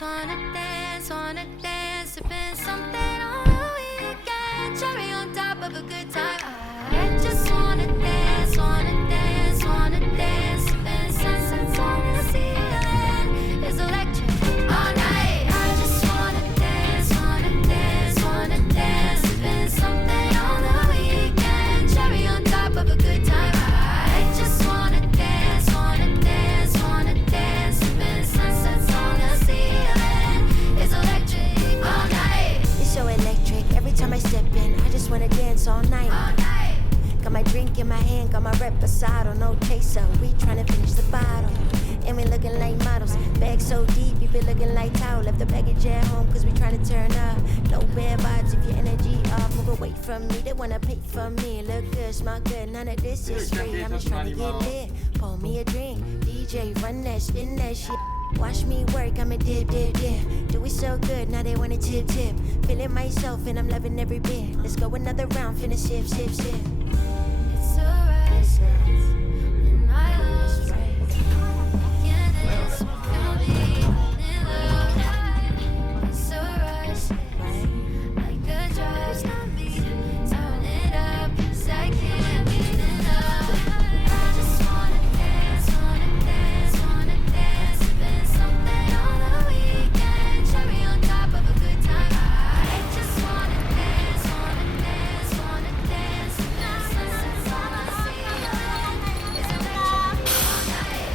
wanna dance, sipping something on the weekend, cherry on top of a good time. I just wanna dance, sipping sunsets on the ceiling. It's electric all night. I just wanna dance, sipping something on the weekend, cherry on top of a good time. I just wanna dance, sipping sunsets on the ceiling. It's electric all night. It's so electric. Every time I step in, I just wanna dance all night. Got my drink in my hand, got my reposado, no chaser. We tryna finish the bottle, and we looking like models. Bag so deep, you be looking like towel. Left the baggage at home, cause we tryna turn up. No bad vibes if your energy off. Move away from me, they wanna pay for me. Look good, smell good, none of this is free. I'm just tryna get lit, pour me a drink. DJ, run that, spin that shit. Watch me work, I'ma dip. Do it so good, now they wanna tip. Feeling myself and I'm loving every bit. Let's go another round, finna sip. It's a rush, and I lose right. Yeah, this will be in love. It's a rush, like a drug. Turn it up, 'cause I can't get enough. I just wanna dance, sipping something on the weekend, cherry on top of a good time. I just wanna dance, sipping sunsets on the ceiling. It's electric all night.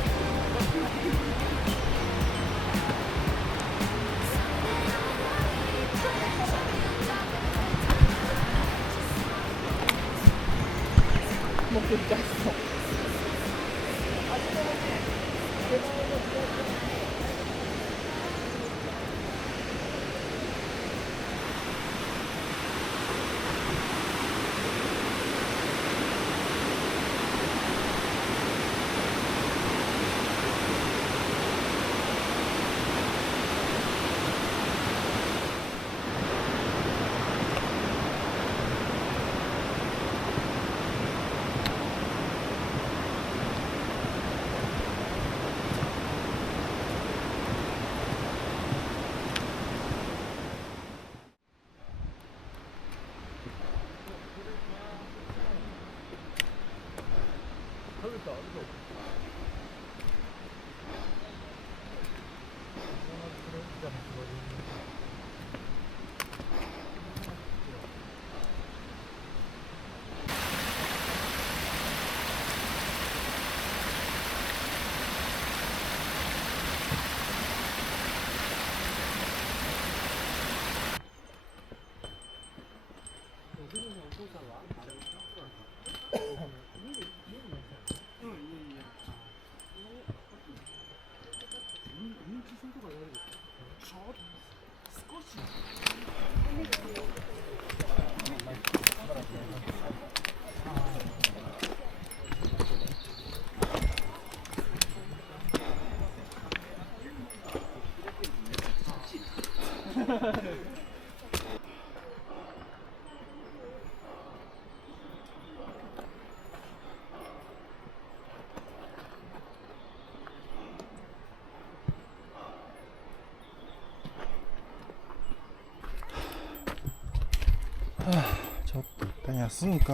ちょっと一旦休むか。い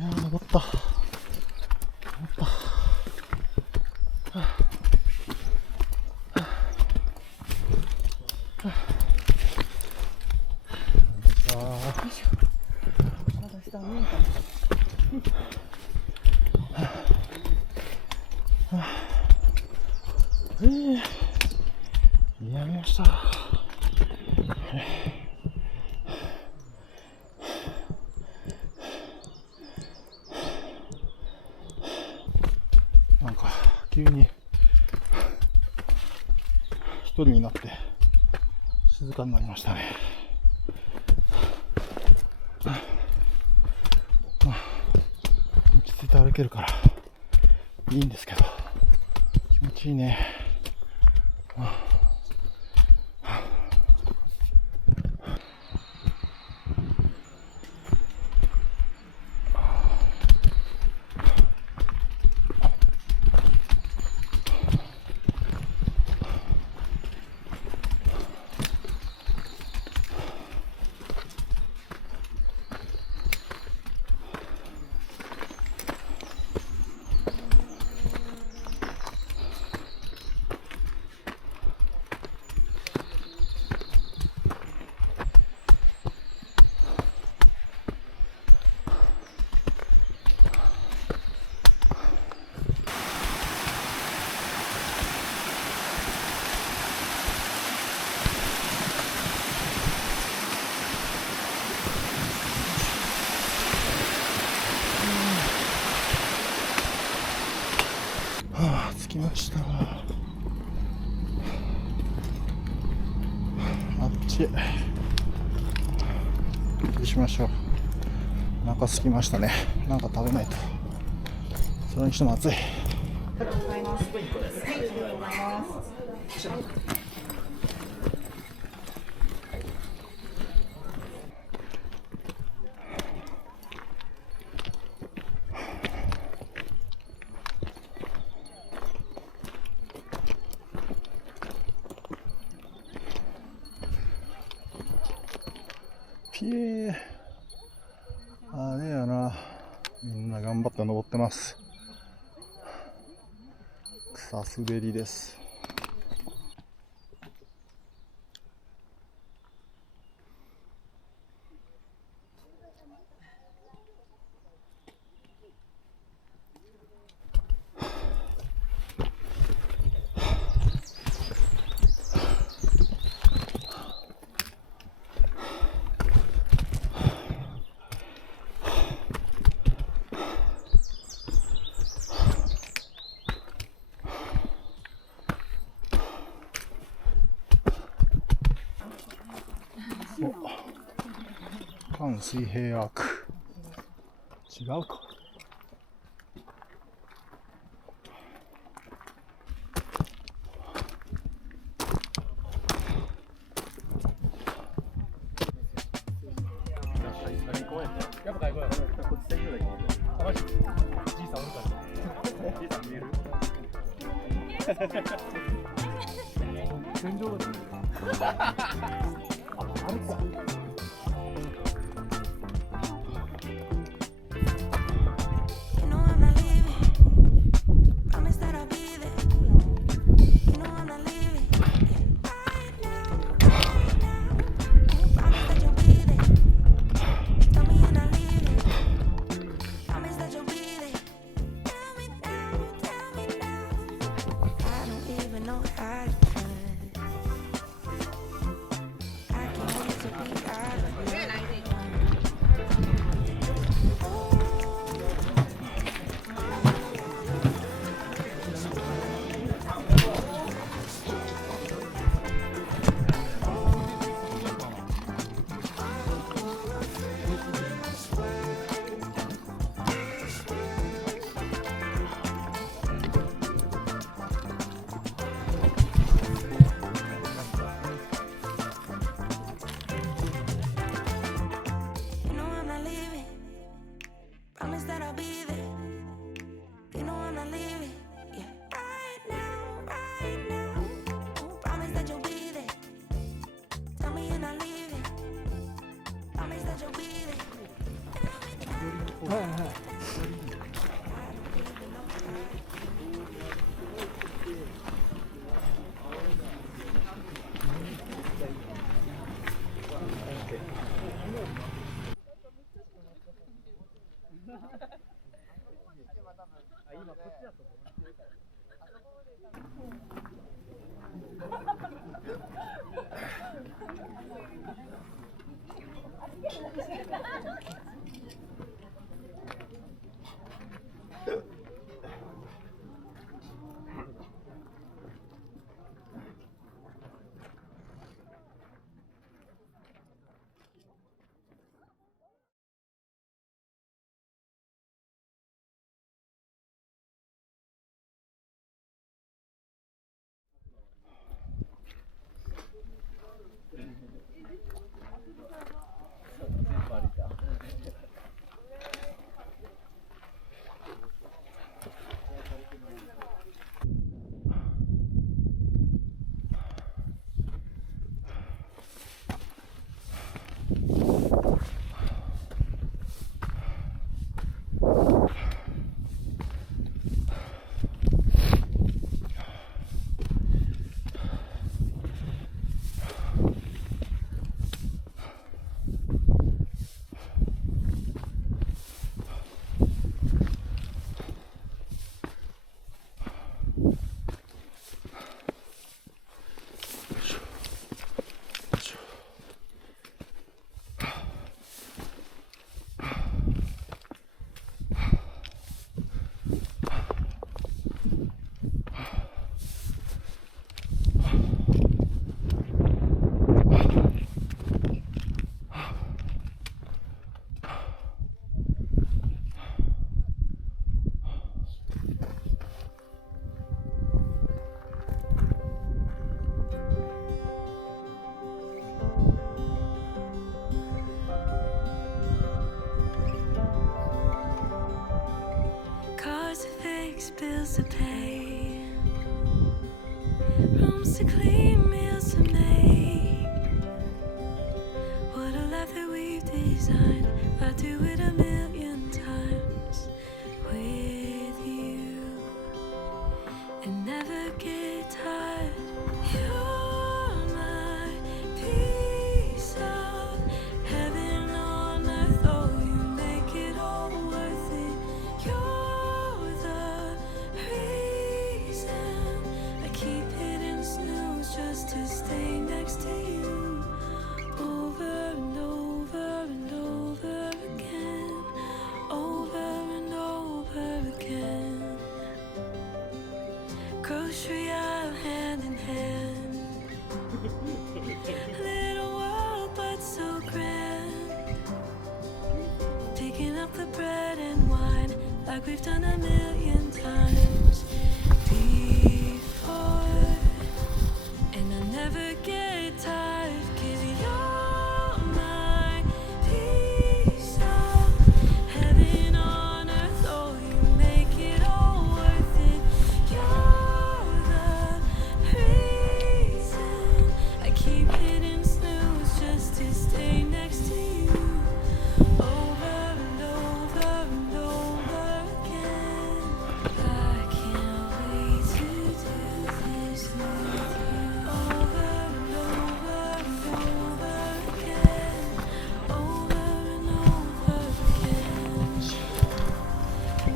やー、登った。やめました。なんか急に一人になって静かになりましたね。落ち着いて歩けるからいいんですけど、気持ちいいね。しい。どうしましょう。お腹空きましたね。なんか食べないと。それにしても暑い。ピエー、あれやな、みんな頑張って登ってます。草滑りです。環水平アーク、違うか。天井だね。あれか。just to stay next to you. Over and over and over again. Over and over again. Grocery aisle hand in hand. Little world but so grand. Picking up the bread and wine like we've done a million times before. And I never get tired, 'cause you're my piece of heaven on earth. Oh, you make it all worth it. You're the reason I keep hitting snooze just to stay next to you. Over and over and over again. I can't wait to do this with you. Over and over and over again. Over and over again.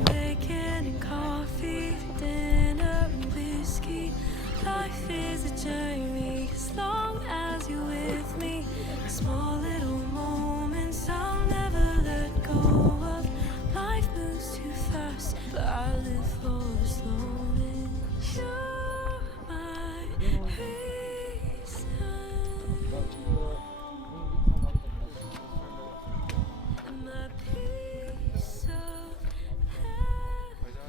Bacon and coffee, dinner and whiskey. Life is a journey as long as you're with me. Small little moments I'll never let go of. Life moves too fast, but I live for this moment. You're my reason. My piece of heaven.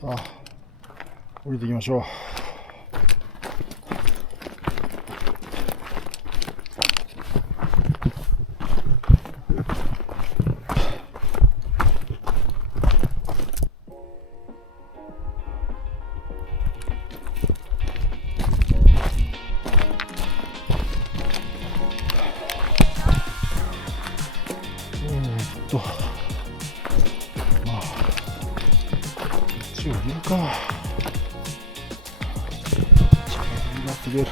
さあ降りていきましょう。まあ一応いるか。力が滑る。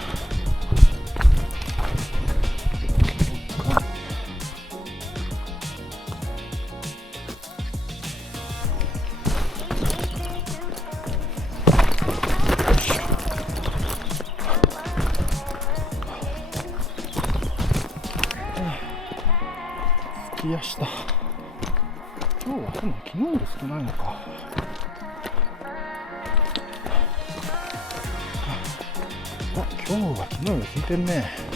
着きやした。今日はでも昨日より少ないのか。今日は昨日より空いてるね。